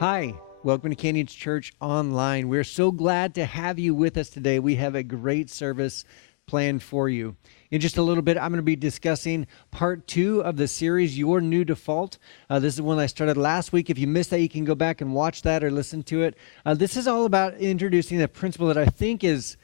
Hi, welcome to Canyons Church Online. We're so glad to have you with us today. We have a great service planned for you. In just a little bit, I'm going to be discussing part 2 of the series, Your New Default. This is one I started last week. If you missed that, you can go back and watch that or listen to it. This is all about introducing a principle that I think it's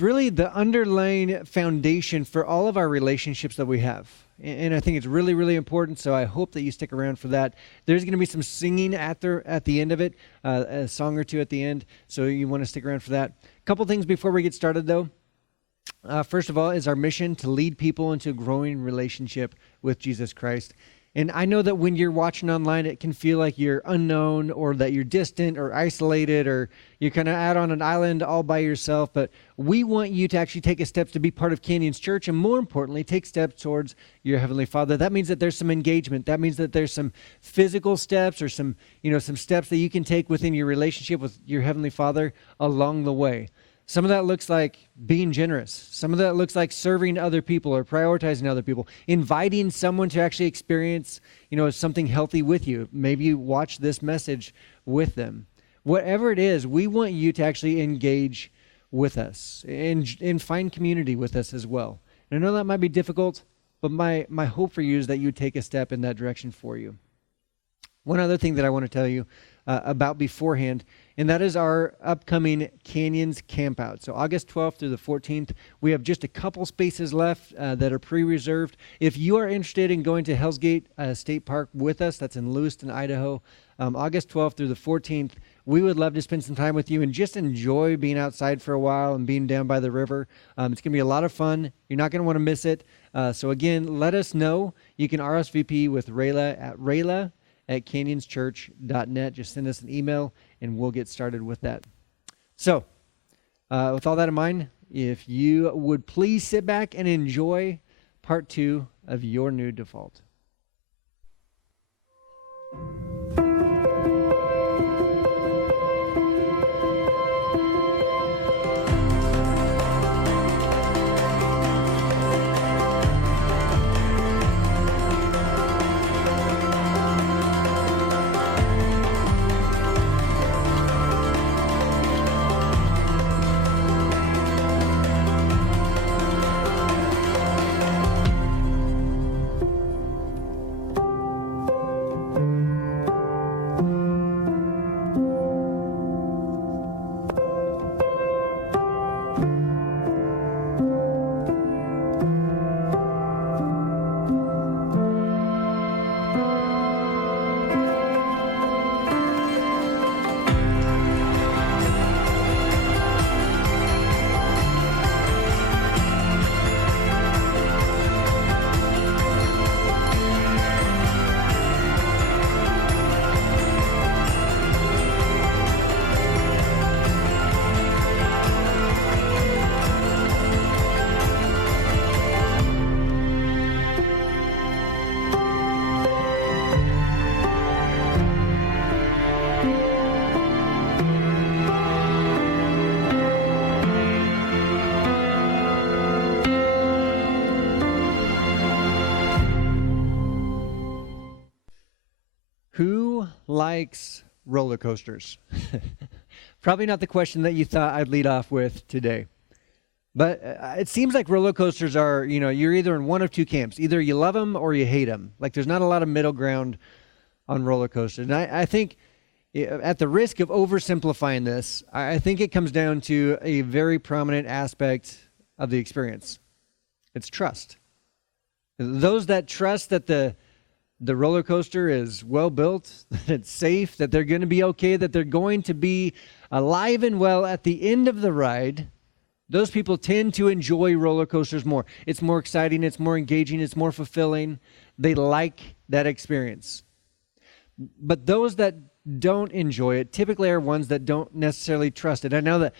really the underlying foundation for all of our relationships that we have. And I think it's really, really important, so I hope that you stick around for that. There's going to be some singing at the end of it, a song or two at the end, so you want to stick around for that. A couple things before we get started, though. First of all, is our mission to lead people into a growing relationship with Jesus Christ. And I know that when you're watching online, it can feel like you're unknown or that you're distant or isolated or you're kind of out on an island all by yourself. But we want you to actually take a step to be part of Canyons Church and, more importantly, take steps towards your Heavenly Father. That means that there's some engagement. That means that there's some physical steps or some steps that you can take within your relationship with your Heavenly Father along the way. Some of that looks like being generous. Some of that looks like serving other people or prioritizing other people, inviting someone to actually experience, something healthy with you. Maybe you watch this message with them. Whatever it is, we want you to actually engage with us and find community with us as well. And I know that might be difficult, but my hope for you is that you take a step in that direction for you. One other thing that I want to tell you about beforehand, and that is our upcoming Canyons Campout. So August 12th through the 14th, we have just a couple spaces left that are pre-reserved. If you are interested in going to Hell's Gate State Park with us, that's in Lewiston, Idaho, August 12th through the 14th, we would love to spend some time with you and just enjoy being outside for a while and being down by the river. It's going to be a lot of fun. You're not going to want to miss it. So again, let us know. You can RSVP with Rayla at canyonschurch.net. Just send us an email, and we'll get started with that. So, with all that in mind, if you would please sit back and enjoy part 2 of Your New Default. Who likes roller coasters? Probably not the question that you thought I'd lead off with today. But it seems like roller coasters are, you're either in one of two camps. Either you love them or you hate them. Like there's not a lot of middle ground on roller coasters. And I think at the risk of oversimplifying this, I think it comes down to a very prominent aspect of the experience. It's trust. Those that trust that the roller coaster is well built, that it's safe, that they're going to be okay, that they're going to be alive and well at the end of the ride, those people tend to enjoy roller coasters more. It's more exciting, it's more engaging, it's more fulfilling. They like that experience. But those that don't enjoy it typically are ones that don't necessarily trust it. I know that,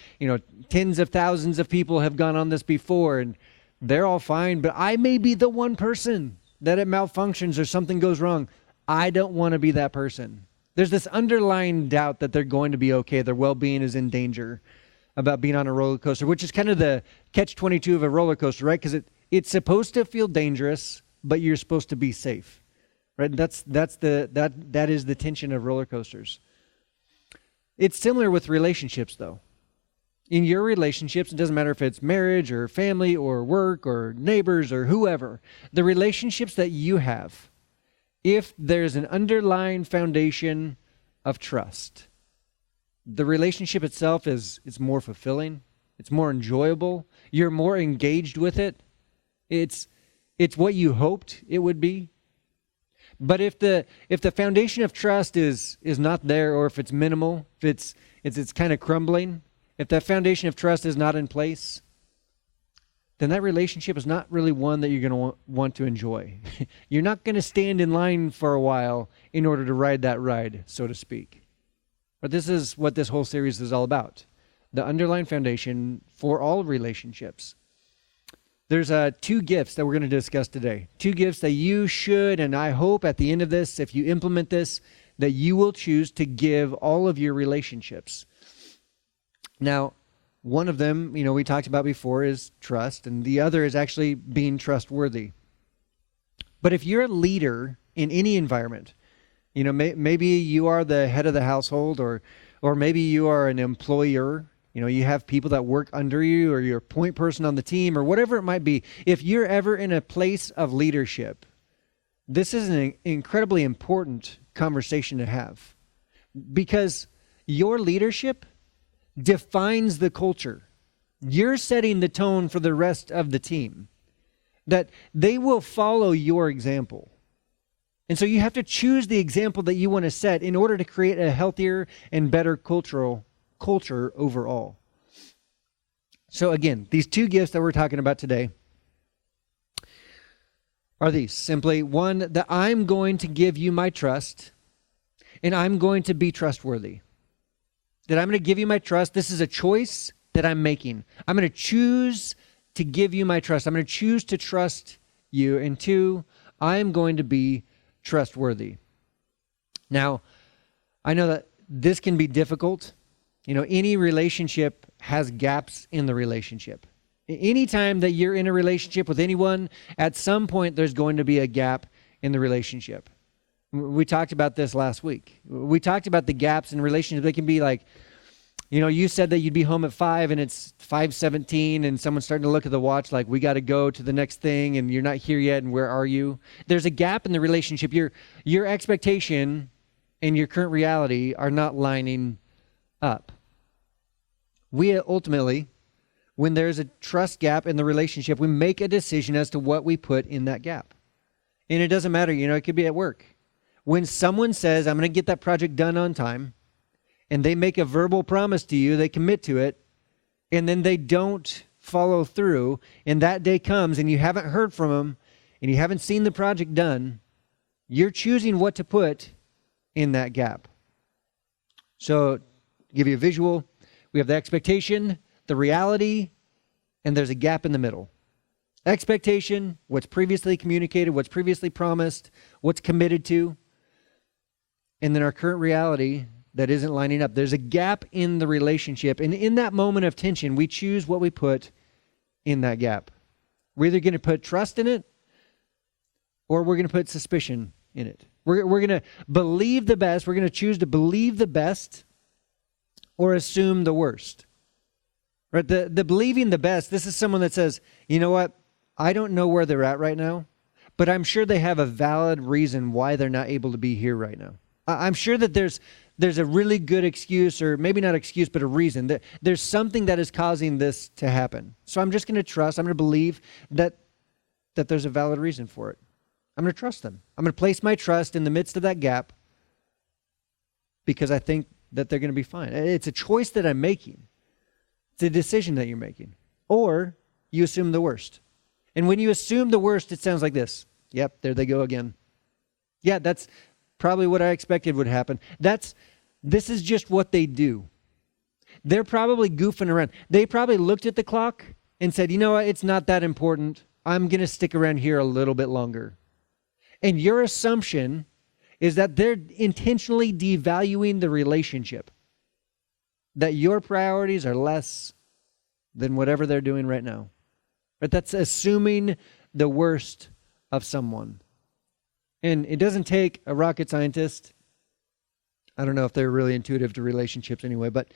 tens of thousands of people have gone on this before and they're all fine, but I may be the one person that it malfunctions or something goes wrong. I don't want to be that person. There's this underlying doubt that they're going to be okay, their well-being is in danger about being on a roller coaster, which is kind of the catch-22 of a roller coaster, right? Because it's supposed to feel dangerous, but you're supposed to be safe, right? That is the tension of roller coasters. It's similar with relationships, though. In your relationships, it doesn't matter if it's marriage or family or work or neighbors or whoever, the relationships that you have, if there's an underlying foundation of trust, the relationship itself is more fulfilling, it's more enjoyable, you're more engaged with it. It's what you hoped it would be. But if the foundation of trust is not there, or if it's minimal, if it's kind of crumbling, if that foundation of trust is not in place, then that relationship is not really one that you're going to want to enjoy. You're not going to stand in line for a while in order to ride that ride, so to speak. But this is what this whole series is all about, the underlying foundation for all relationships. There's two gifts that we're going to discuss today. Two gifts that you should, and I hope at the end of this, if you implement this, that you will choose to give all of your relationships. Now, one of them, we talked about before, is trust, and the other is actually being trustworthy. But if you're a leader in any environment, maybe you are the head of the household, or maybe you are an employer. You have people that work under you, or you're a point person on the team, or whatever it might be. If you're ever in a place of leadership, this is an incredibly important conversation to have, because your leadership defines the culture. You're setting the tone for the rest of the team, that they will follow your example. And so you have to choose the example that you want to set in order to create a healthier and better culture overall. So again, these two gifts that we're talking about today are these. Simply, one, that I'm going to give you my trust, and I'm going to be trustworthy. That I'm going to give you my trust. This is a choice that I'm making. I'm going to choose to give you my trust. I'm going to choose to trust you. And two, I'm going to be trustworthy. Now, I know that this can be difficult. Any relationship has gaps in the relationship. Anytime that you're in a relationship with anyone, at some point there's going to be a gap in the relationship. We talked about this last week. We talked about the gaps in relationships. They can be like, you said that you'd be home at 5 and it's 5:17 and someone's starting to look at the watch like, we got to go to the next thing and you're not here yet and where are you? There's a gap in the relationship. Your expectation and your current reality are not lining up. We ultimately, when there's a trust gap in the relationship, we make a decision as to what we put in that gap. And it doesn't matter, it could be at work. When someone says, I'm going to get that project done on time, and they make a verbal promise to you, they commit to it, and then they don't follow through, and that day comes and you haven't heard from them, and you haven't seen the project done, you're choosing what to put in that gap. So, to give you a visual, we have the expectation, the reality, and there's a gap in the middle. Expectation, what's previously communicated, what's previously promised, what's committed to, and then our current reality that isn't lining up. There's a gap in the relationship, and in that moment of tension, we choose what we put in that gap. We're either going to put trust in it, or we're going to put suspicion in it. We're going to believe the best. We're going to choose to believe the best or assume the worst. Right? The believing the best, this is someone that says, you know what, I don't know where they're at right now, but I'm sure they have a valid reason why they're not able to be here right now. I'm sure that there's a really good excuse, or maybe not excuse, but a reason. That there's something that is causing this to happen. So I'm just going to trust, I'm going to believe that there's a valid reason for it. I'm going to trust them. I'm going to place my trust in the midst of that gap because I think that they're going to be fine. It's a choice that I'm making. It's a decision that you're making. Or you assume the worst. And when you assume the worst, it sounds like this. Yep, there they go again. Yeah, that's probably what I expected would happen. This is just what they do. They're probably goofing around. They probably looked at the clock and said, you know what, it's not that important. I'm going to stick around here a little bit longer. And your assumption is that they're intentionally devaluing the relationship, that your priorities are less than whatever they're doing right now. But that's assuming the worst of someone. And it doesn't take a rocket scientist. I don't know if they're really intuitive to relationships anyway, but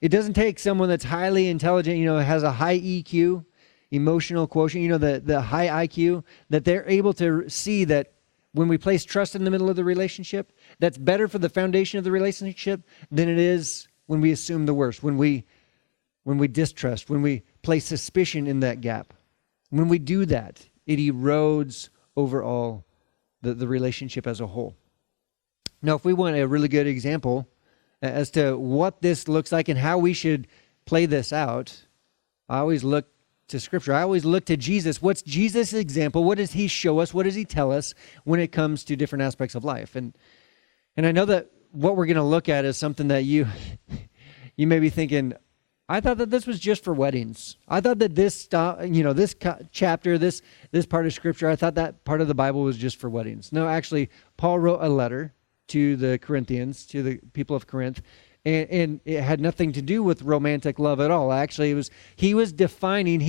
it doesn't take someone that's highly intelligent, has a high EQ, emotional quotient, the high IQ, that they're able to see that when we place trust in the middle of the relationship, that's better for the foundation of the relationship than it is when we assume the worst, when we distrust, when we place suspicion in that gap. When we do that, it erodes overall the relationship as a whole. Now, if we want a really good example as to what this looks like and how we should play this out, I always look to Scripture. I always look to Jesus. What's Jesus' example? What does he show us? What does he tell us when it comes to different aspects of life? And I know that what we're going to look at is something that you may be thinking, I thought that this was just for weddings. I thought that this chapter, this part of Scripture, I thought that part of the Bible was just for weddings. No, actually, Paul wrote a letter to the Corinthians, to the people of Corinth, and it had nothing to do with romantic love at all. Actually, he was describing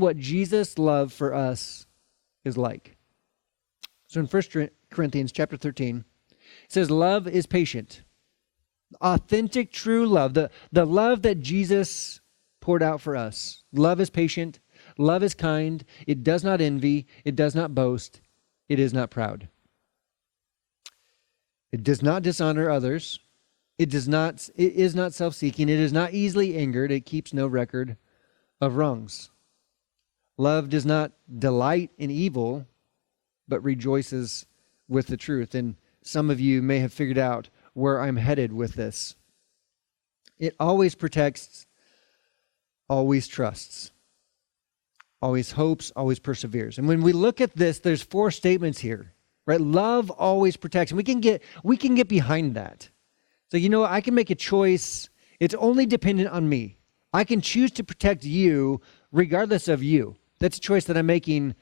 what Jesus' love for us is like. So in 1 Corinthians chapter 13, it says, love is patient. Authentic, true love, the love that Jesus poured out for us. Love is patient. Love is kind. It does not envy. It does not boast. It is not proud. It does not dishonor others. It is not self-seeking. It is not easily angered. It keeps no record of wrongs. Love does not delight in evil, but rejoices with the truth. And some of you may have figured out where I'm headed with this. It always protects, always trusts, always hopes, always perseveres. And when we look at this, there's 4 statements here. Right? Love always protects. And we can get behind that. So, I can make a choice. It's only dependent on me. I can choose to protect you regardless of you. That's a choice that I'm making.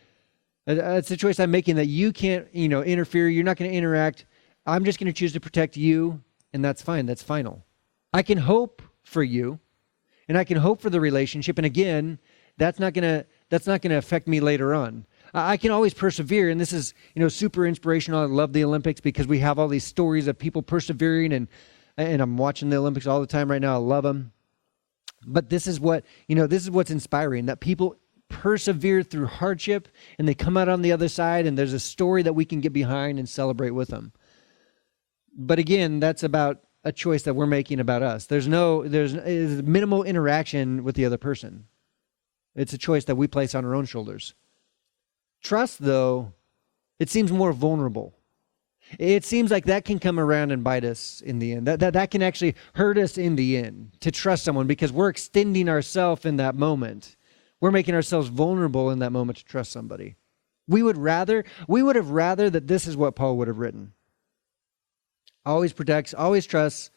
It's a choice I'm making that you can't, interfere. You're not going to interact. I'm just going to choose to protect you, and that's fine. That's final. I can hope for you, and I can hope for the relationship. And again, that's not going to affect me later on. I can always persevere, and this is, super inspirational. I love the Olympics because we have all these stories of people persevering, and I'm watching the Olympics all the time right now. I love them. But this is what's inspiring, that people persevere through hardship, and they come out on the other side, and there's a story that we can get behind and celebrate with them. But again, that's about a choice that we're making about us. There's minimal interaction with the other person. It's a choice that we place on our own shoulders. Trust, though, it seems more vulnerable. It seems like that can come around and bite us in the end. That can actually hurt us in the end, to trust someone, because we're extending ourselves in that moment. We're making ourselves vulnerable in that moment to trust somebody. We would have rather that this is what Paul would have written. Always protects, always trusts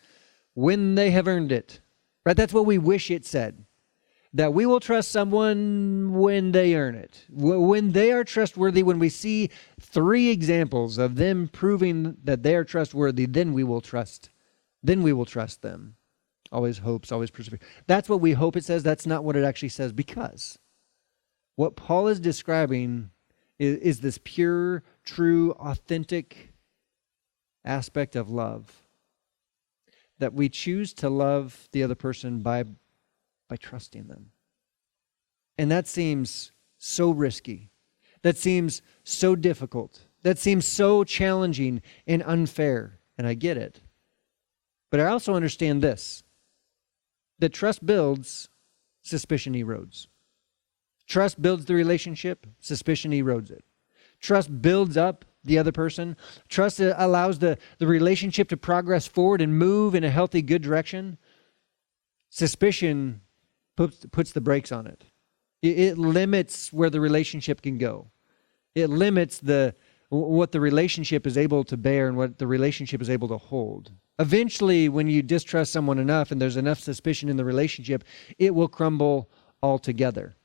when they have earned it. Right? That's what we wish it said. That we will trust someone when they earn it. When they are trustworthy, when we see 3 examples of them proving that they are trustworthy, then we will trust. Then we will trust them. Always hopes, always persevere. That's what we hope it says. That's not what it actually says, because what Paul is describing is this pure, true, authentic aspect of love. That we choose to love the other person by trusting them. And that seems so risky. That seems so difficult. That seems so challenging and unfair. And I get it. But I also understand this, that trust builds, suspicion erodes. Trust builds the relationship, suspicion erodes it. Trust builds up the other person. Trust allows the relationship to progress forward and move in a healthy, good direction. Suspicion puts the brakes on it. It limits where the relationship can go. It limits what the relationship is able to bear and what the relationship is able to hold. Eventually, when you distrust someone enough and there's enough suspicion in the relationship, it will crumble altogether.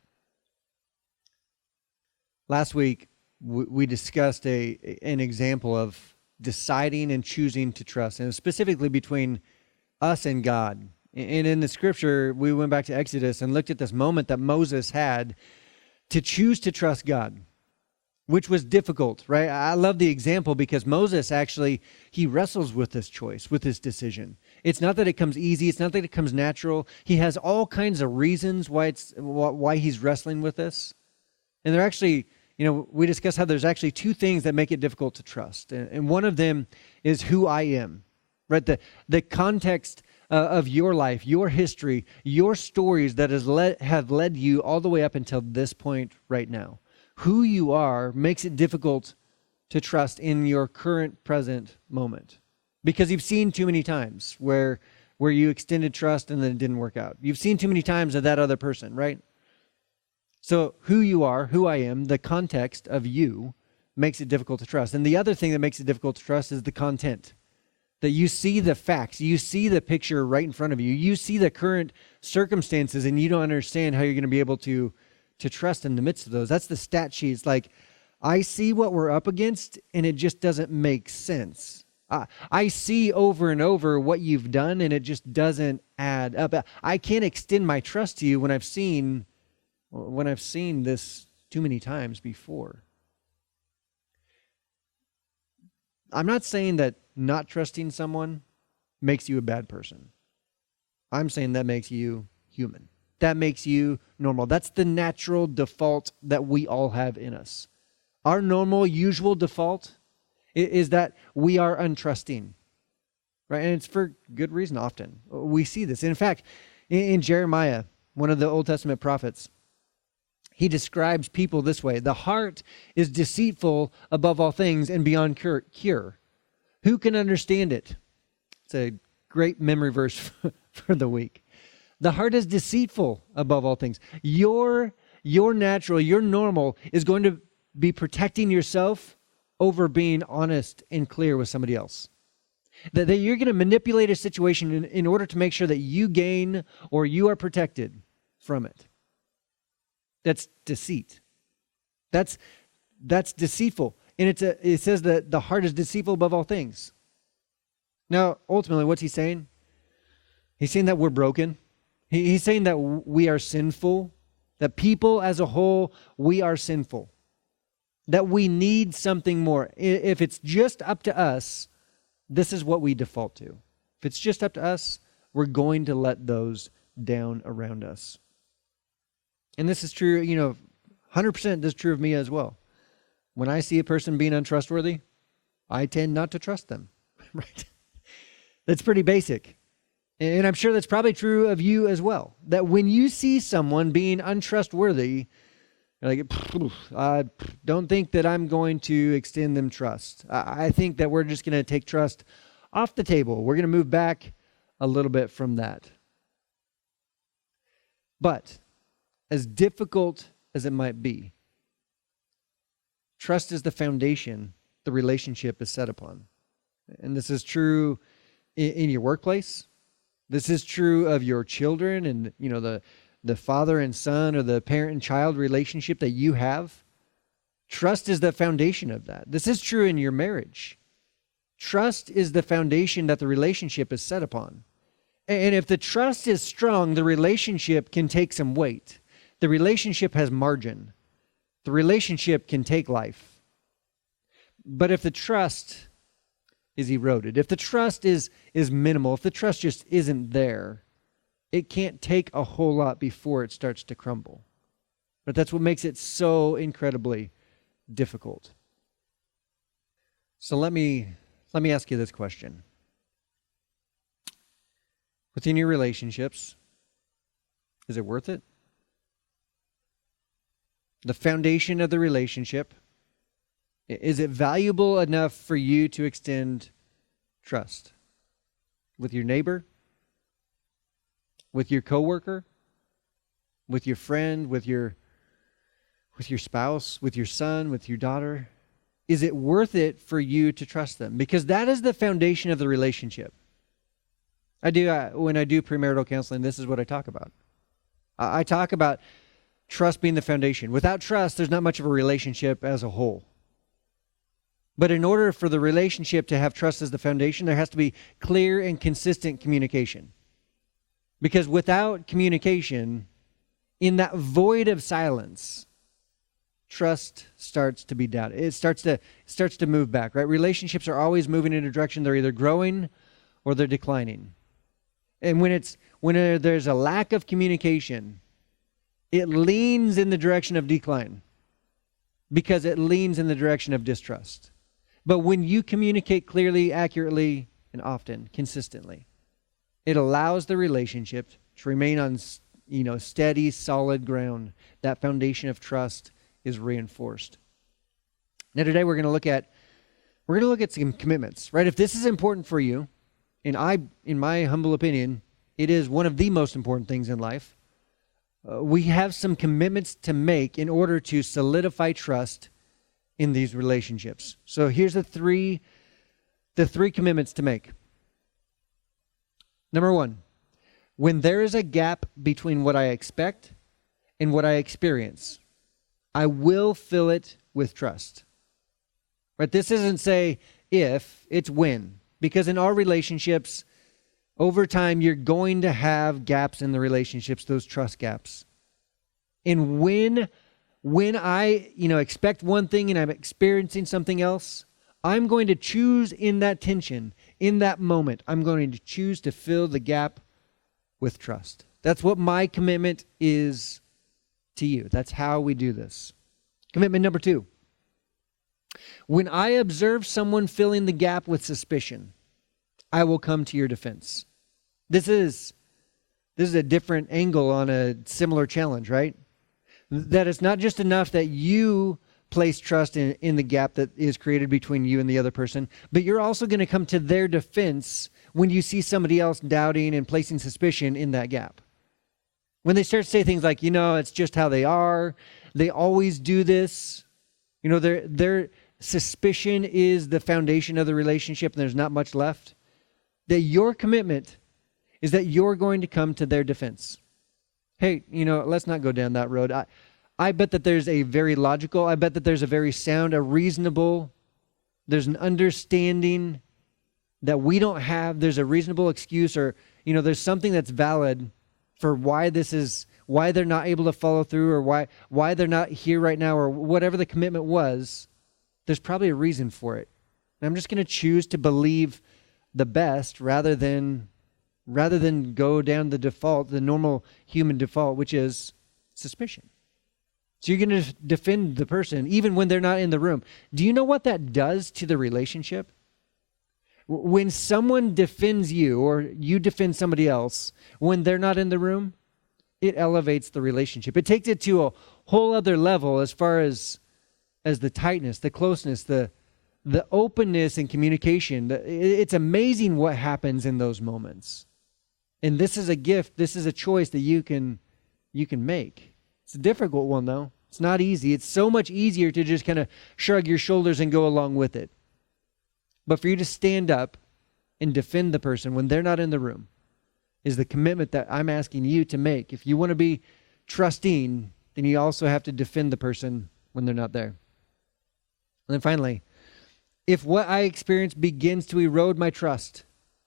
Last week, we discussed an example of deciding and choosing to trust, and specifically between us and God. And in the scripture, we went back to Exodus and looked at this moment that Moses had to choose to trust God. which was difficult, right? I love the example because Moses actually, he wrestles with this choice, with this decision. It's not that it comes easy. It's not that it comes natural. He has all kinds of reasons why he's wrestling with this. And they're actually, we discussed how there's actually two things that make it difficult to trust. And one of them is who I am, right? The context of your life, your history, your stories that have led you all the way up until this point right now. Who you are makes it difficult to trust in your current present moment because you've seen too many times where you extended trust and then it didn't work out. You've seen too many times of that other person, right? So who you are, who I am, the context of you makes it difficult to trust. And the other thing that makes it difficult to trust is the content. That you see the facts, you see the picture right in front of you, you see the current circumstances, and you don't understand how you're going to be able to trust in the midst of those. That's the stat sheet. It's like, I see what we're up against, and it just doesn't make sense. I see over and over what you've done, and it just doesn't add up. I can't extend my trust to you when I've seen this too many times before. I'm not saying that not trusting someone makes you a bad person. I'm saying that makes you human. That makes you normal. That's the natural default that we all have in us. Our normal, usual default is that we are untrusting, right? And it's for good reason often. We see this. In fact, in Jeremiah, one of the Old Testament prophets, he describes people this way: the heart is deceitful above all things and beyond cure. Who can understand it? It's a great memory verse for the week. The heart is deceitful above all things. Your natural, your normal is going to be protecting yourself over being honest and clear with somebody else. That you're going to manipulate a situation in order to make sure that you gain or you are protected from it. That's deceit. That's deceitful. And it says that the heart is deceitful above all things. Now, ultimately, what's he saying? He's saying that we're broken. He's saying that we are sinful, that people as a whole, we are sinful, that we need something more. If it's just up to us, this is what we default to. If it's just up to us, we're going to let those down around us. And this is true, 100% this is true of me as well. When I see a person being untrustworthy, I tend not to trust them, right? That's pretty basic. And I'm sure that's probably true of you as well. That when you see someone being untrustworthy, you're like, I don't think that I'm going to extend them trust. I think that we're just going to take trust off the table. We're going to move back a little bit from that. But as difficult as it might be, trust is the foundation the relationship is set upon. And this is true in your workplace. This is true of your children and, the father and son or the parent and child relationship that you have. Trust is the foundation of that. This is true in your marriage. Trust is the foundation that the relationship is set upon. And if the trust is strong, the relationship can take some weight. The relationship has margin. The relationship can take life. But if the trust is eroded, if the trust is minimal, if the trust just isn't there, it can't take a whole lot before it starts to crumble. But that's what makes it so incredibly difficult. So let me ask you this question. Within your relationships, is it worth it? The foundation of the relationship, is it valuable enough for you to extend trust? With your neighbor? With your coworker? With your friend? With your spouse? With your son? With your daughter? Is it worth it for you to trust them? Because that is the foundation of the relationship. When I do premarital counseling, this is what I talk about. I talk about trust being the foundation. Without trust, there's not much of a relationship as a whole. But in order for the relationship to have trust as the foundation, there has to be clear and consistent communication. Because without communication, in that void of silence, trust starts to be doubted. It starts to move back, right? Relationships are always moving in a direction. They're either growing or they're declining. And when there's a lack of communication, it leans in the direction of decline because it leans in the direction of distrust. But when you communicate clearly, accurately, and often, consistently, it allows the relationship to remain on, steady, solid ground. That foundation of trust is reinforced. Now today we're going to look at some commitments, right? If this is important for you, and in my humble opinion, it is one of the most important things in life. We have some commitments to make in order to solidify trust in these relationships. So here's the three commitments to make. Number one, when there is a gap between what I expect and what I experience, I will fill it with trust. Right? This isn't say if, it's when. Because in our relationships, over time, you're going to have gaps in the relationships, those trust gaps. And when I, expect one thing and I'm experiencing something else, I'm going to choose in that tension, in that moment, I'm going to choose to fill the gap with trust. That's what my commitment is to you. That's how we do this. Commitment number 2. When I observe someone filling the gap with suspicion, I will come to your defense. This is a different angle on a similar challenge, right? That it's not just enough that you place trust in the gap that is created between you and the other person, but you're also going to come to their defense when you see somebody else doubting and placing suspicion in that gap. When they start to say things like, it's just how they are, they always do this, their suspicion is the foundation of the relationship and there's not much left, that your commitment is that you're going to come to their defense. Hey, let's not go down that road. I bet that there's a very logical, I bet that there's a very sound, a reasonable, there's an understanding that we don't have, there's a reasonable excuse or, there's something that's valid for why they're not able to follow through or why they're not here right now or whatever the commitment was. There's probably a reason for it. And I'm just going to choose to believe the best rather than go down the default, the normal human default, which is suspicion. So you're going to defend the person even when they're not in the room. Do you know what that does to the relationship? When someone defends you or you defend somebody else when they're not in the room, it elevates the relationship. It takes it to a whole other level as far as the tightness, the closeness, the openness and communication. It's amazing what happens in those moments. And this is a gift. This is a choice that you can make. It's a difficult one, though. It's not easy. It's so much easier to just kind of shrug your shoulders and go along with it. But for you to stand up and defend the person when they're not in the room is the commitment that I'm asking you to make. If you want to be trusting, then you also have to defend the person when they're not there. And then finally, if what I experience begins to erode my trust,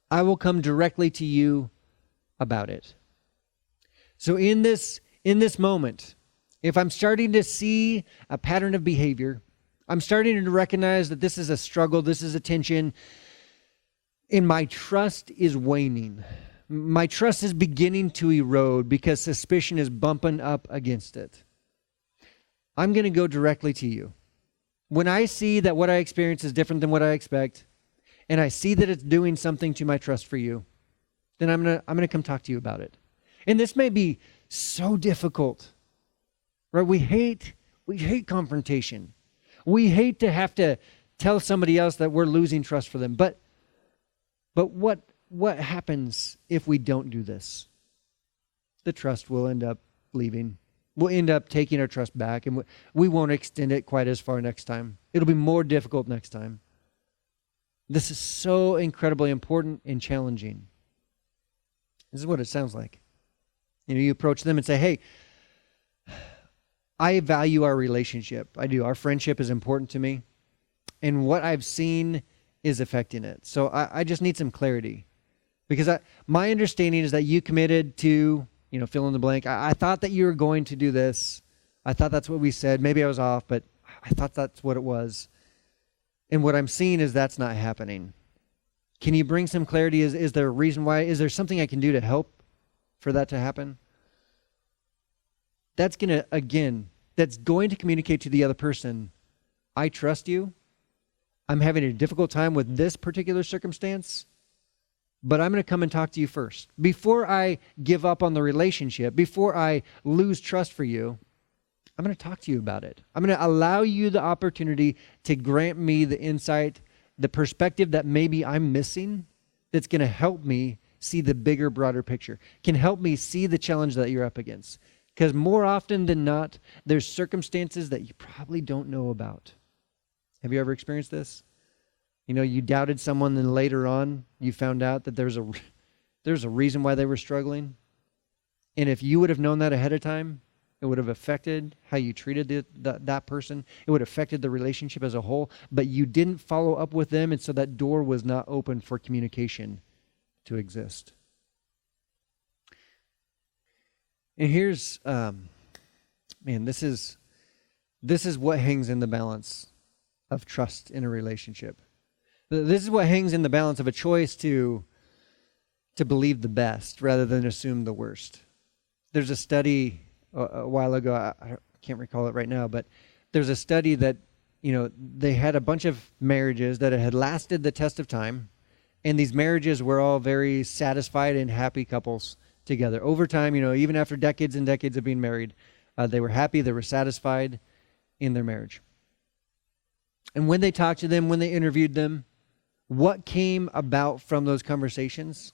I will come directly to you about it. So in this moment, if I'm starting to see a pattern of behavior, I'm starting to recognize that this is a struggle, this is a tension, and my trust is waning. My trust is beginning to erode because suspicion is bumping up against it. I'm going to go directly to you. When I see that what I experience is different than what I expect, and I see that it's doing something to my trust for you, then I'm gonna come talk to you about it. And this may be so difficult, right? We hate confrontation. We hate to have to tell somebody else that we're losing trust for them. But what happens if we don't do this? The trust will end up leaving. We'll end up taking our trust back, and we won't extend it quite as far next time. It'll be more difficult next time. This is so incredibly important and challenging. This is what it sounds like. You approach them and say, hey, I value our relationship. I do. Our friendship is important to me. And what I've seen is affecting it. So I just need some clarity. Because my understanding is that you committed to, fill in the blank. I thought that you were going to do this. I thought that's what we said. Maybe I was off, but I thought that's what it was. And what I'm seeing is that's not happening. Can you bring some clarity? Is there a reason why? Is there something I can do to help for that to happen? That's going to communicate to the other person, I trust you. I'm having a difficult time with this particular circumstance, but I'm going to come and talk to you first. Before I give up on the relationship, before I lose trust for you, I'm going to talk to you about it. I'm going to allow you the opportunity to grant me the insight, the perspective that maybe I'm missing, that's going to help me see the bigger, broader picture, can help me see the challenge that you're up against. Because more often than not, there's circumstances that you probably don't know about. Have you ever experienced this? You know, you doubted someone, and later on, you found out that there's a reason why they were struggling. And if you would have known that ahead of time, it would have affected how you treated that person. It would have affected the relationship as a whole. But you didn't follow up with them, and so that door was not open for communication to exist. And here's, this is what hangs in the balance of trust in a relationship. This is what hangs in the balance of a choice to believe the best rather than assume the worst. There's a study a while ago, I can't recall it right now, but there's a study that, they had a bunch of marriages that had lasted the test of time, and these marriages were all very satisfied and happy couples together. Over time, even after decades and decades of being married, they were happy, they were satisfied in their marriage. And when they talked to them, when they interviewed them, what came about from those conversations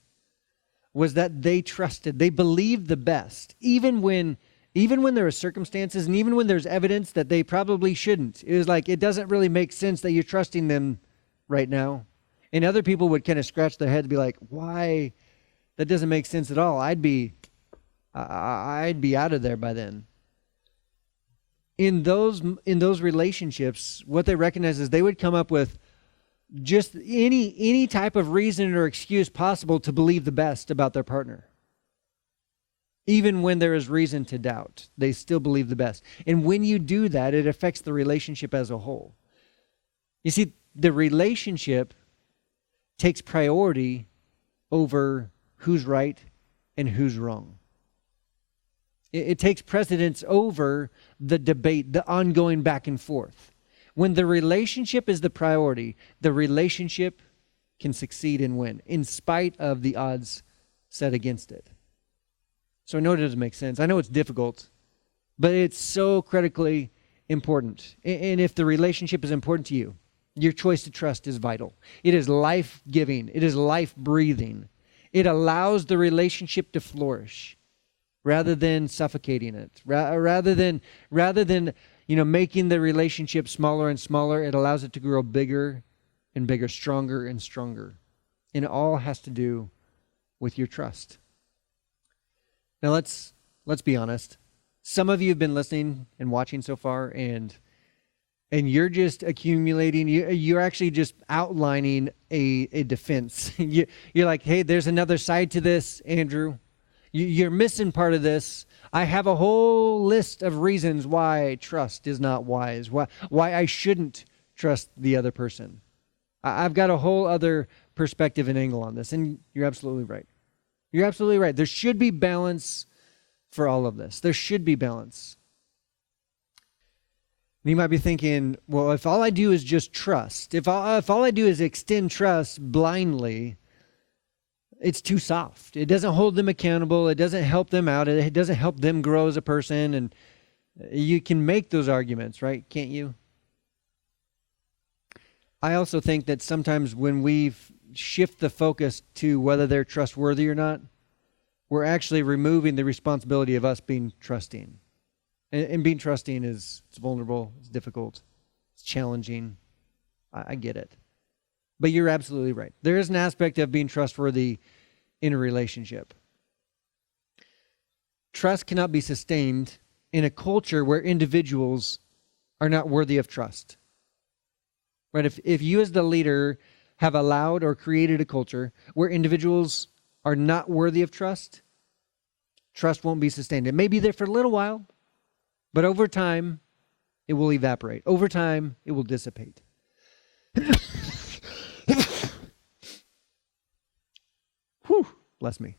was that they trusted, they believed the best, even when there are circumstances and even when there's evidence that they probably shouldn't. It was like, it doesn't really make sense that you're trusting them right now. And other people would kind of scratch their heads and be like, why? That doesn't make sense at all. I'd be out of there by then. In those relationships, what they recognize is they would come up with just any type of reason or excuse possible to believe the best about their partner. Even when there is reason to doubt, they still believe the best. And when you do that, it affects the relationship as a whole. You see, the relationship takes priority over who's right and who's wrong. It takes precedence over the debate, the ongoing back and forth. When the relationship is the priority, the relationship can succeed and win in spite of the odds set against it. So I know it doesn't make sense. I know it's difficult, but it's so critically important. And if the relationship is important to you, your choice to trust is vital. It is life-giving. It is life-breathing. It allows the relationship to flourish rather than suffocating it. Rather than making the relationship smaller and smaller, it allows it to grow bigger and bigger, stronger and stronger. And it all has to do with your trust. Now let's be honest. Some of you have been listening and watching so far, and you're just accumulating. You're actually just outlining a defense. You're like, hey, there's another side to this, Andrew. You're missing part of this. I have a whole list of reasons why trust is not wise, why I shouldn't trust the other person. I've got a whole other perspective and angle on this, and you're absolutely right. You're absolutely right. There should be balance for all of this. There should be balance. And you might be thinking, well, if all I do is just trust, if all I do is extend trust blindly, it's too soft. It doesn't hold them accountable. It doesn't help them out. It doesn't help them grow as a person. And you can make those arguments, right? Can't you? I also think that sometimes when we shift the focus to whether they're trustworthy or not, we're actually removing the responsibility of us being trusting. And being trusting it's vulnerable, it's difficult, it's challenging. I get it. But you're absolutely right. There is an aspect of being trustworthy in a relationship. Trust cannot be sustained in a culture where individuals are not worthy of trust. Right? If you as the leader have allowed or created a culture where individuals are not worthy of trust, trust won't be sustained. It may be there for a little while, But over time, it will evaporate. Over time, it will dissipate. Whew, bless me.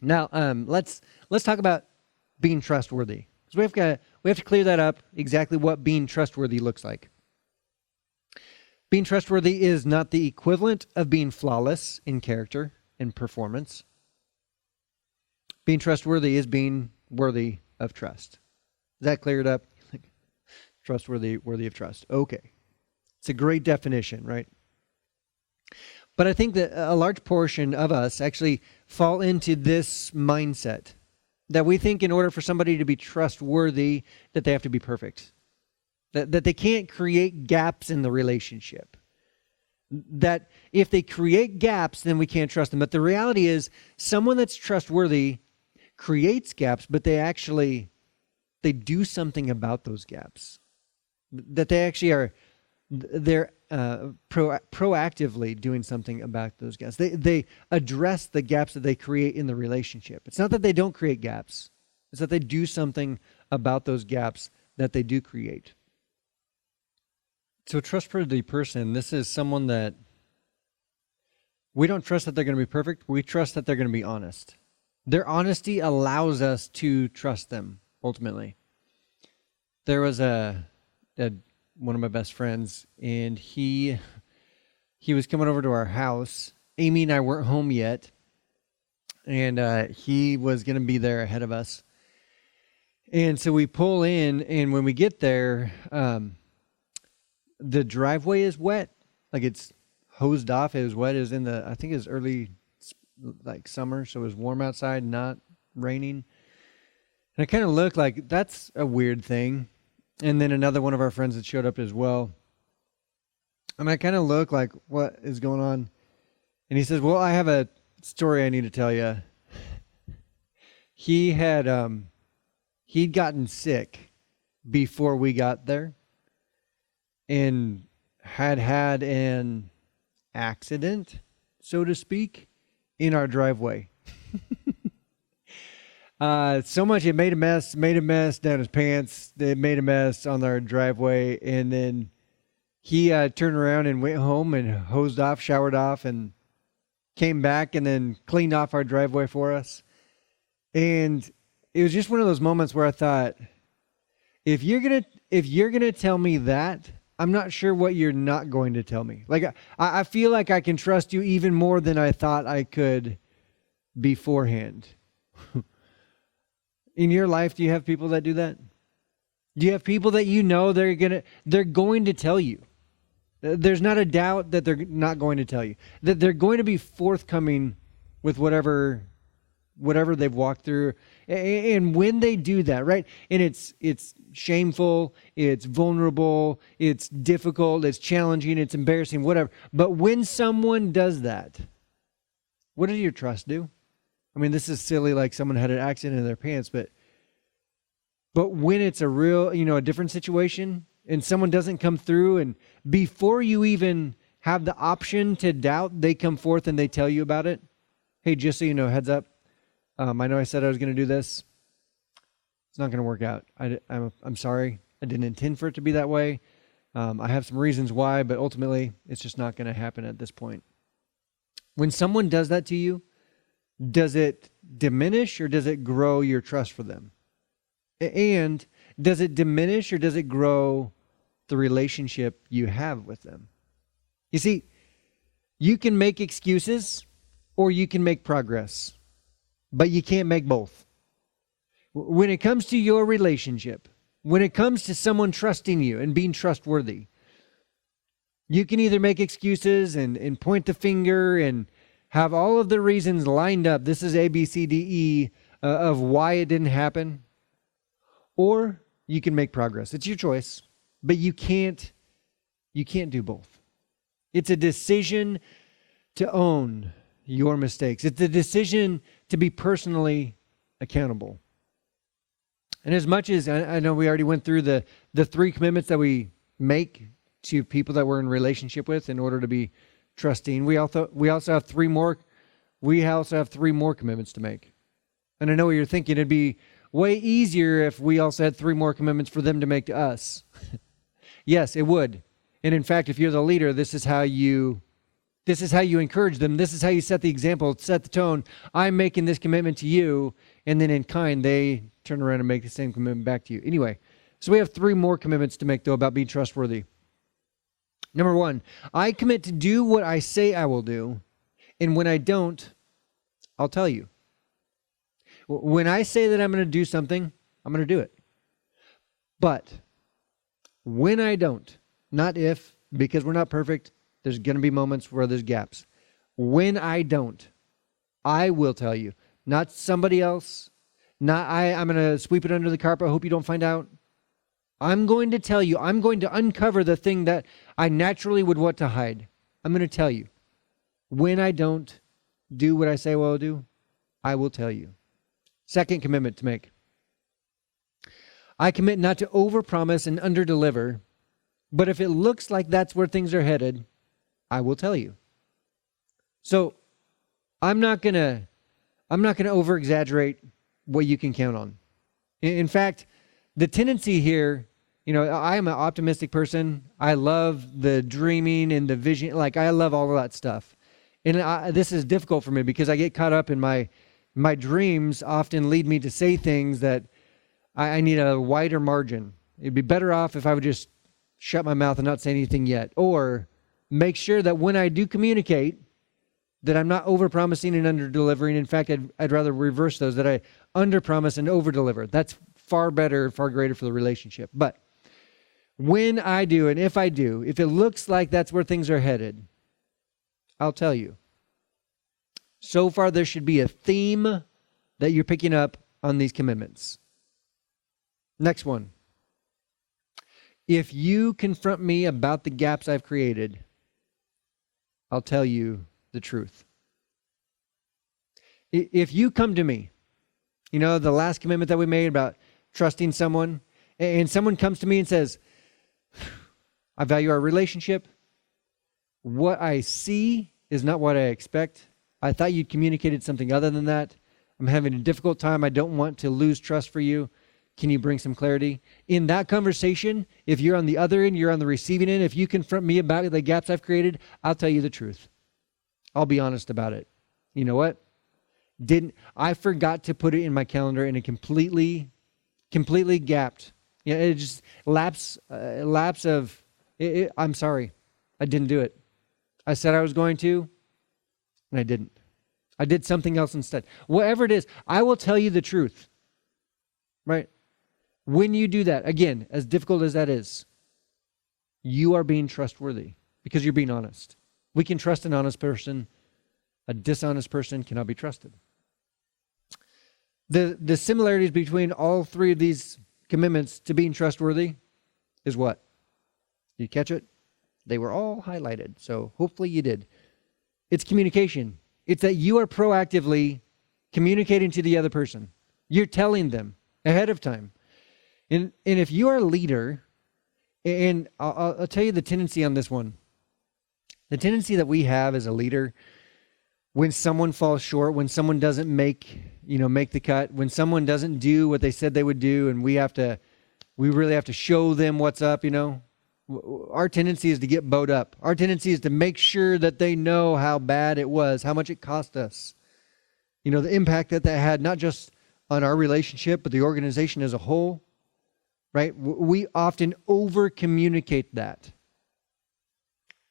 Now, let's talk about being trustworthy. So we have to clear that up, exactly what being trustworthy looks like. Being trustworthy is not the equivalent of being flawless in character and performance. Being trustworthy is being worthy of trust. Is that cleared up? Trustworthy, worthy of trust. Okay. It's a great definition, right? But I think that a large portion of us actually fall into this mindset that we think in order for somebody to be trustworthy that they have to be perfect. That they can't create gaps in the relationship. That if they create gaps, then we can't trust them. But the reality is, someone that's trustworthy creates gaps, but they do something about those gaps. That they actually they're proactively doing something about those gaps. They address the gaps that they create in the relationship. It's not that they don't create gaps. It's that they do something about those gaps that they do create. So a trustworthy person, this is someone that we don't trust that they're going to be perfect. We trust that they're going to be honest. Their honesty allows us to trust them, ultimately. There was one of my best friends, and he was coming over to our house. Amy and I weren't home yet, and he was going to be there ahead of us. And so we pull in, and when we get there, the driveway is wet. Like, it's hosed off. It was wet. It was I think it was early, like, summer, so it was warm outside, not raining. And I kind of looked like, that's a weird thing. And then another one of our friends that showed up as well. And I kind of look like, what is going on? And he says, well, I have a story I need to tell you. He'd gotten sick before we got there and had an accident, so to speak, in our driveway. So much it made a mess down his pants. It made a mess on our driveway. And then he turned around and went home and hosed off, showered off, and came back and then cleaned off our driveway for us. And it was just one of those moments where I thought, if you're gonna tell me that, I'm not sure what you're not going to tell me. Like, I feel like I can trust you even more than I thought I could beforehand. In your life, do you have people that do that? Do you have people that you know they're going to tell you? There's not a doubt that they're not going to tell you. That they're going to be forthcoming with whatever they've walked through. And when they do that, right? And it's shameful, it's vulnerable, it's difficult, it's challenging, it's embarrassing, whatever. But when someone does that, what does your trust do? I mean, this is silly, like someone had an accident in their pants, but when it's a real, a different situation, and someone doesn't come through, and before you even have the option to doubt, they come forth and they tell you about it. Hey, just so you know, heads up. I know I said I was going to do this. It's not going to work out. I'm sorry. I didn't intend for it to be that way. I have some reasons why, but ultimately, it's just not going to happen at this point. When someone does that to you, does it diminish or does it grow your trust for them? And does it diminish or does it grow the relationship you have with them? You see, you can make excuses or you can make progress, but you can't make both. When it comes to your relationship, when it comes to someone trusting you and being trustworthy, you can either make excuses and point the finger and have all of the reasons lined up. This is A, B, C, D, E of why it didn't happen. Or you can make progress. It's your choice, but you can't do both. It's a decision to own your mistakes. It's a decision to be personally accountable. And as much as I know we already went through the 3 commitments that we make to people that we're in relationship with in order to be trusting, we also have 3 more. We also have 3 more commitments to make. And I know what you're thinking. It'd be way easier if we also had 3 more commitments for them to make to us. Yes, it would. And in fact, if you're the leader, this is how you encourage them. This is how you set the example, set the tone. I'm making this commitment to you, and then in kind, they turn around and make the same commitment back to you. Anyway, so we have 3 more commitments to make, though, about being trustworthy. Number 1, I commit to do what I say I will do, and when I don't, I'll tell you. When I say that I'm going to do something, I'm going to do it. But when I don't, not if, because we're not perfect, there's going to be moments where there's gaps. When I don't, I will tell you. Not somebody else. Not I'm going to sweep it under the carpet. I hope you don't find out. I'm going to tell you. I'm going to uncover the thing that I naturally would want to hide. I'm going to tell you. When I don't do what I say I will do, I will tell you. Second commitment to make. I commit not to overpromise and underdeliver, but if it looks like that's where things are headed, I will tell you. So I'm not gonna over-exaggerate what you can count on. In fact, the tendency here, I am an optimistic person. I love the dreaming and the vision. Like, I love all of that stuff. And this is difficult for me because I get caught up in my dreams often lead me to say things that I need a wider margin. It'd be better off if I would just shut my mouth and not say anything yet. Or make sure that when I do communicate, that I'm not over-promising and under-delivering. In fact, I'd rather reverse those, that I under-promise and over-deliver. That's far better, far greater for the relationship. But when I do, and if I do, if it looks like that's where things are headed, I'll tell you. So far, there should be a theme that you're picking up on these commitments. Next one. If you confront me about the gaps I've created, I'll tell you the truth. If you come to me, the last commitment that we made about trusting someone, and someone comes to me and says, I value our relationship. What I see is not what I expect. I thought you'd communicated something other than that. I'm having a difficult time. I don't want to lose trust for you. Can you bring some clarity? In that conversation, if you're on the other end, you're on the receiving end, if you confront me about the gaps I've created, I'll tell you the truth. I'll be honest about it. You know what? I forgot to put it in my calendar and it completely gapped. It just lapse of, I'm sorry. I didn't do it. I said I was going to, and I didn't. I did something else instead. Whatever it is, I will tell you the truth. Right? When you do that, again, as difficult as that is, you are being trustworthy because you're being honest. We can trust an honest person. A dishonest person cannot be trusted. The similarities between all 3 of these commitments to being trustworthy is what? You catch it? They were all highlighted, so hopefully you did. It's communication. It's that you are proactively communicating to the other person. You're telling them ahead of time. And if you are a leader, and I'll tell you the tendency on this one. The tendency that we have as a leader, when someone falls short, when someone doesn't make the cut, when someone doesn't do what they said they would do, and we really have to show them what's up, our tendency is to get bowed up. Our tendency is to make sure that they know how bad it was, how much it cost us. The impact that had, not just on our relationship, but the organization as a whole, right? We often over-communicate that.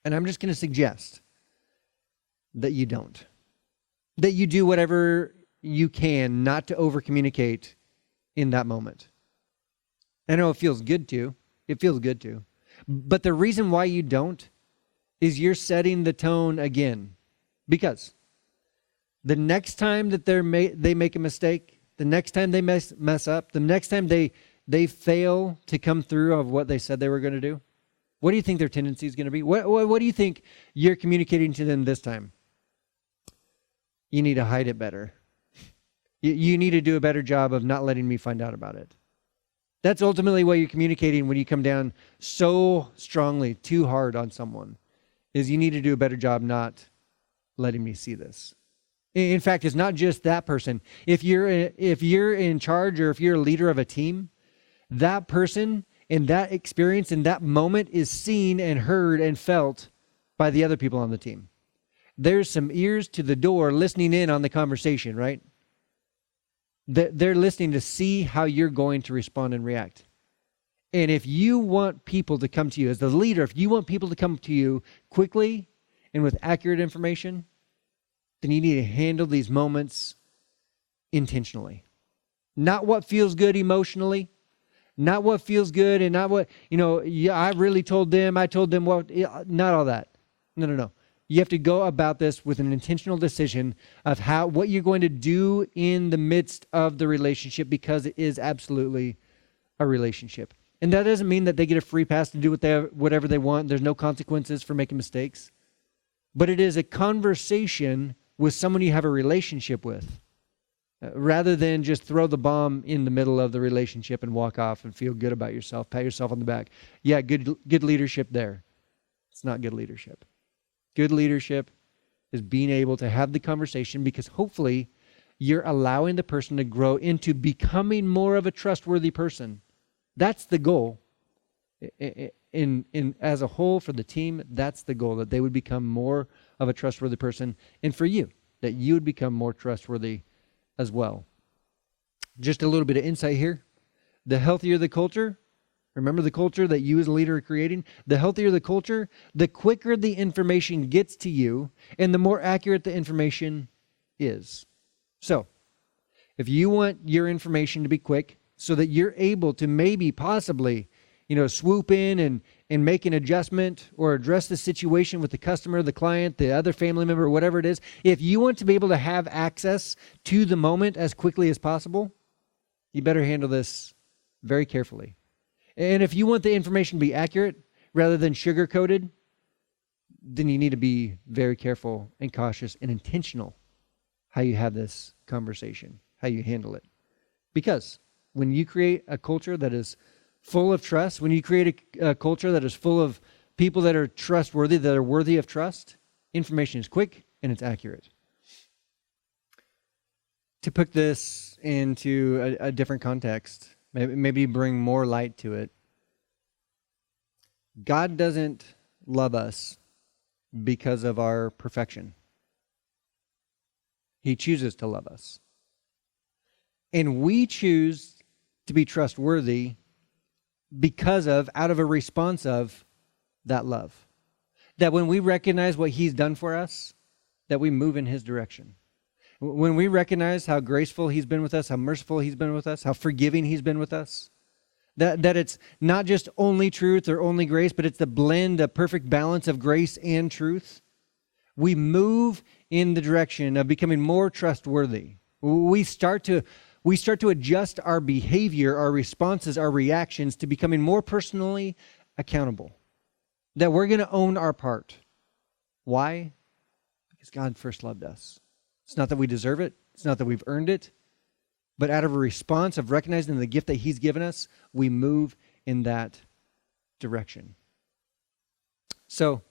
And I'm just going to suggest that you don't. That you do whatever you can not to over-communicate in that moment. I know it feels good to. It feels good to. But the reason why you don't is you're setting the tone again. Because the next time that they make a mistake, the next time they mess up, the next time they fail to come through of what they said they were going to do, what do you think their tendency is going to be? What do you think you're communicating to them this time? You need to hide it better. You need to do a better job of not letting me find out about it. That's ultimately what you're communicating when you come down so strongly, too hard on someone, is you need to do a better job not letting me see this. In fact, it's not just that person. If you're in charge or if you're a leader of a team, that person in that experience in that moment is seen and heard and felt by the other people on the team. There's some ears to the door listening in on the conversation, right? They're listening to see how you're going to respond and react. And if you want people to come to you as the leader, if you want people to come to you quickly and with accurate information, then you need to handle these moments intentionally. Not what feels good emotionally, not what feels good and not what, yeah, I really told them, I told them what, not all that. No. You have to go about this with an intentional decision of what you're going to do in the midst of the relationship, because it is absolutely a relationship. And that doesn't mean that they get a free pass to do whatever they want. There's no consequences for making mistakes. But it is a conversation with someone you have a relationship with, rather than just throw the bomb in the middle of the relationship and walk off and feel good about yourself, pat yourself on the back. Yeah, good leadership there. It's not good leadership. Good leadership is being able to have the conversation, because hopefully you're allowing the person to grow into becoming more of a trustworthy person. That's the goal. In as a whole, for the team, that's the goal, that they would become more of a trustworthy person, and for you, that you would become more trustworthy as well. Just a little bit of insight here. The healthier the culture, remember the culture that you as a leader are creating, the healthier the culture, the quicker the information gets to you, and the more accurate the information is. So, if you want your information to be quick so that you're able to maybe possibly swoop in and make an adjustment or address the situation with the customer, the client, the other family member, whatever it is. If you want to be able to have access to the moment as quickly as possible, you better handle this very carefully. And if you want the information to be accurate rather than sugar-coated, then you need to be very careful and cautious and intentional how you have this conversation, how you handle it. Because when you create a culture that is full of trust, when you create a culture that is full of people that are trustworthy, that are worthy of trust, information is quick and it's accurate. To put this into a different context, maybe bring more light to it, God doesn't love us because of our perfection. He chooses to love us. And we choose to be trustworthy out of a response of that love. That when we recognize what He's done for us, that we move in His direction. When we recognize how graceful He's been with us, how merciful He's been with us, how forgiving He's been with us, that it's not just only truth or only grace, but it's the blend, a perfect balance of grace and truth, we move in the direction of becoming more trustworthy. We start to adjust our behavior, our responses, our reactions to becoming more personally accountable. That we're going to own our part. Why? Because God first loved us. It's not that we deserve it. It's not that we've earned it. But out of a response of recognizing the gift that He's given us, we move in that direction. So,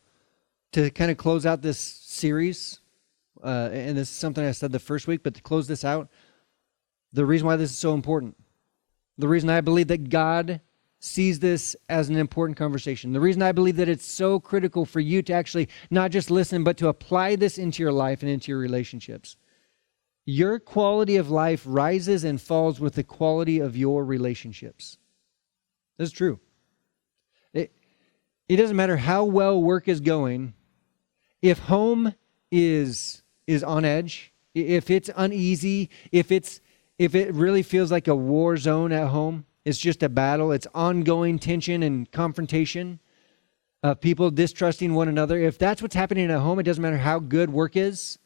to kind of close out this series, and this is something I said the first week, but to close this out, the reason why this is so important, the reason I believe that God sees this as an important conversation, the reason I believe that it's so critical for you to actually not just listen, but to apply this into your life and into your relationships. Your quality of life rises and falls with the quality of your relationships. That's true. It doesn't matter how well work is going, if home is on edge, if it's uneasy, if it really feels like a war zone at home, it's just a battle, it's ongoing tension and confrontation, people distrusting one another. If that's what's happening at home, it doesn't matter how good work is,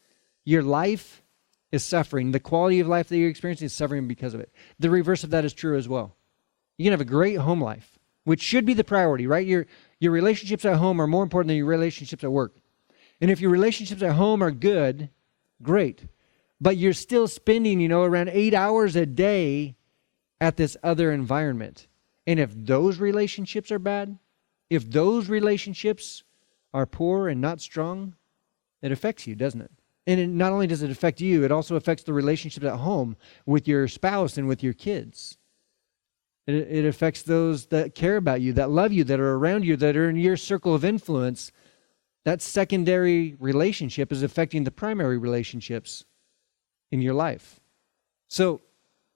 your life is suffering. The quality of life that you're experiencing is suffering because of it. The reverse of that is true as well. You can have a great home life, which should be the priority, right? Your relationships at home are more important than your relationships at work. And if your relationships at home are good, great. But you're still spending, around 8 hours a day at this other environment. And if those relationships are bad, if those relationships are poor and not strong, it affects you, doesn't it? And not only does it affect you, it also affects the relationships at home with your spouse and with your kids. It affects those that care about you, that love you, that are around you, that are in your circle of influence. That secondary relationship is affecting the primary relationships in your life. So,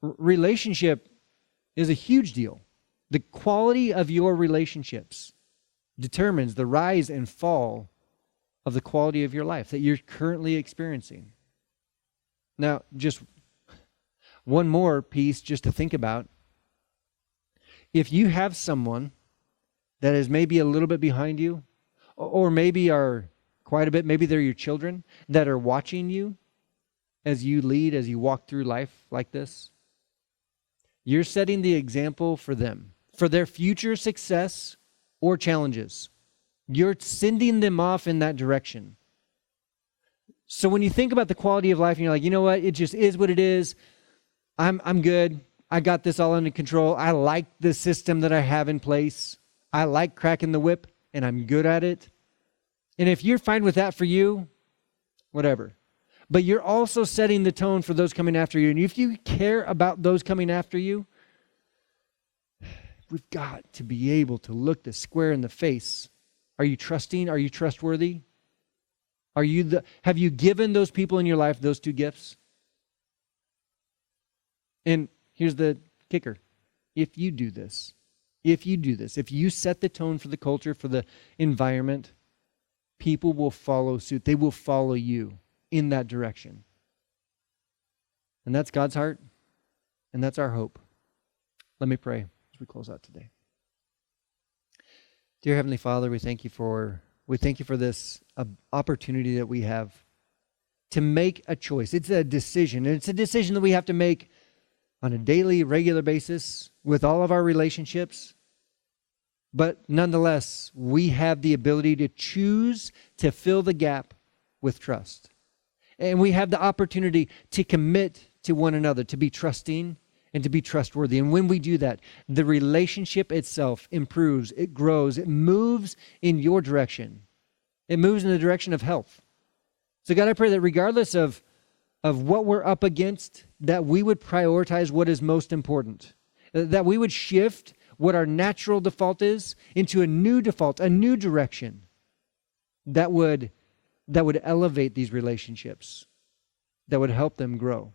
relationship is a huge deal. The quality of your relationships determines the rise and fall of the quality of your life that you're currently experiencing. Now, just one more piece just to think about. If you have someone that is maybe a little bit behind you, or maybe are quite a bit, maybe they're your children that are watching you as you lead, as you walk through life like this, you're setting the example for them, for their future success or challenges. You're sending them off in that direction. So when you think about the quality of life and you're like, you know what, it just is what it is. I'm good. I got this all under control. I like the system that I have in place. I like cracking the whip, and I'm good at it. And if you're fine with that for you, whatever. But you're also setting the tone for those coming after you. And if you care about those coming after you, we've got to be able to look the square in the face. Are you trusting? Are you trustworthy? Have you given those people in your life those two gifts? And here's the kicker. If you do this, if you set the tone for the culture, for the environment, people will follow suit. They will follow you in that direction. And that's God's heart, and that's our hope. Let me pray as we close out today. Dear Heavenly Father, we thank you for this opportunity that we have to make a choice. It's a decision, and it's a decision that we have to make on a daily, regular basis with all of our relationships. But nonetheless, we have the ability to choose to fill the gap with trust. And we have the opportunity to commit to one another, to be trusting and to be trustworthy. And when we do that, the relationship itself improves, it grows, it moves in your direction. It moves in the direction of health. So God, I pray that regardless of what we're up against, that we would prioritize what is most important, that we would shift what our natural default is into a new default, a new direction that would elevate these relationships, that would help them grow.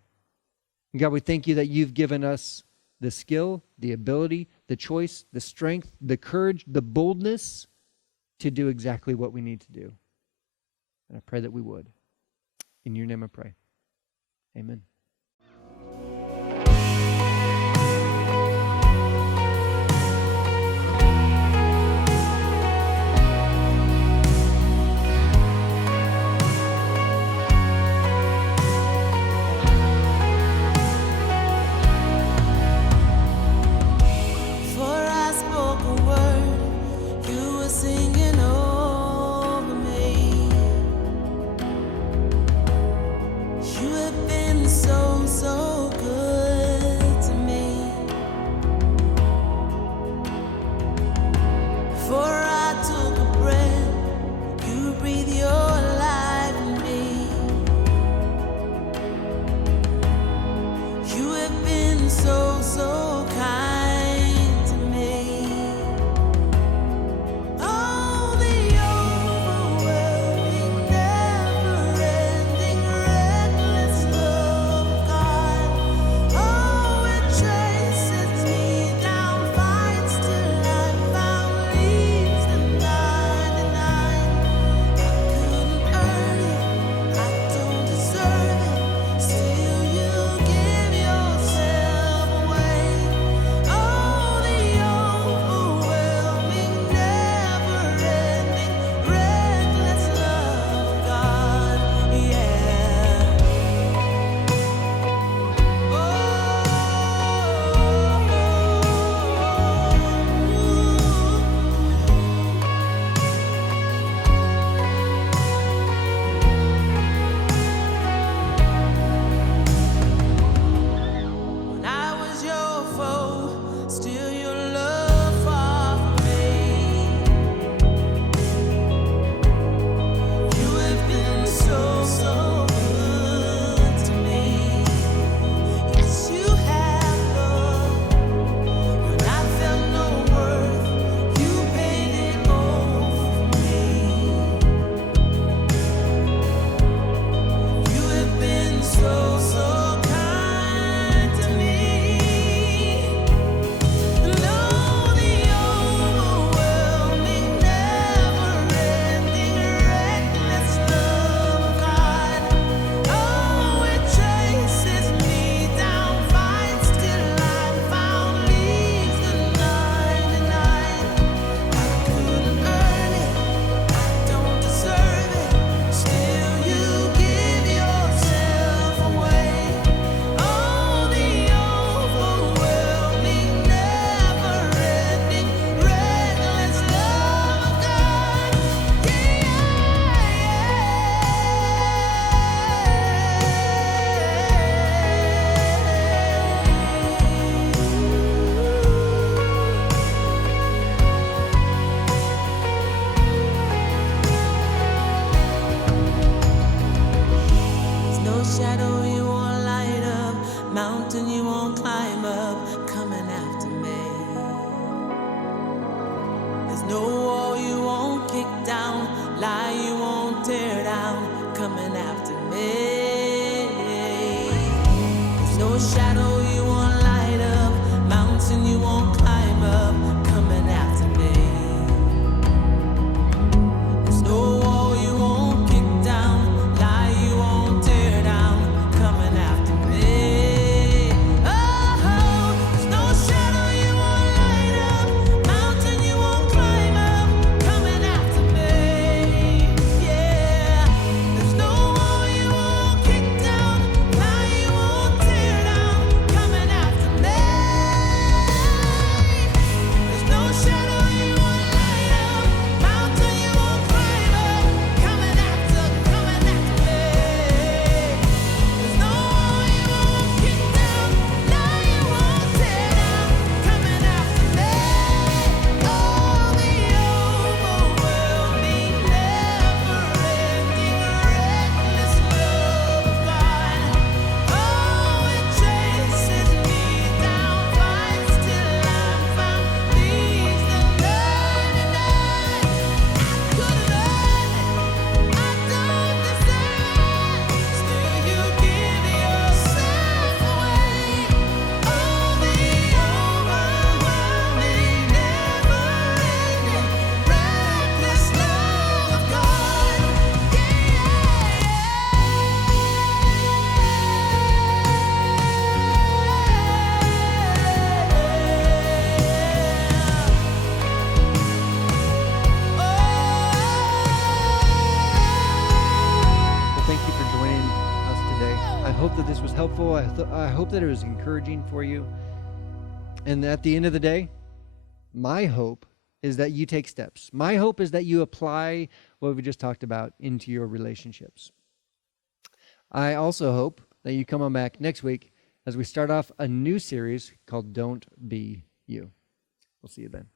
And God, we thank you that you've given us the skill, the ability, the choice, the strength, the courage, the boldness to do exactly what we need to do. And I pray that we would. In your name I pray. Amen. Singing over me. You have been so no wall you won't kick down, lie you won't tear down, coming after me. There's no shadow you won't light up, mountain you won't climb up, coming after me. There's no wall you won't kick down, lie you won't tear down, coming after me. Oh, there's no shadow you won't light up, mountain you won't climb up, coming after me. Yeah, there's no wall you won't kick down, lie you won't tear down, coming after me. There's no shadow you won't light up, mountain you won't climb up, coming after me. There's no wall you won't kick down, lie you won't tear down, coming after me. Oh, the overwhelming, never-ending, reckless love of God. Oh, it chases me down, fights till I'm found, leaves the 99. I couldn't earn it, I don't deserve it, still you give yourself away. Oh, the overwhelming, never-ending, reckless love of God. Well, thank you for joining us today. I hope that this was helpful. I hope that it was encouraging for you. And at the end of the day, my hope is that you take steps. My hope is that you apply what we just talked about into your relationships. I also hope that you come on back next week as we start off a new series called Don't Be You. We'll see you then.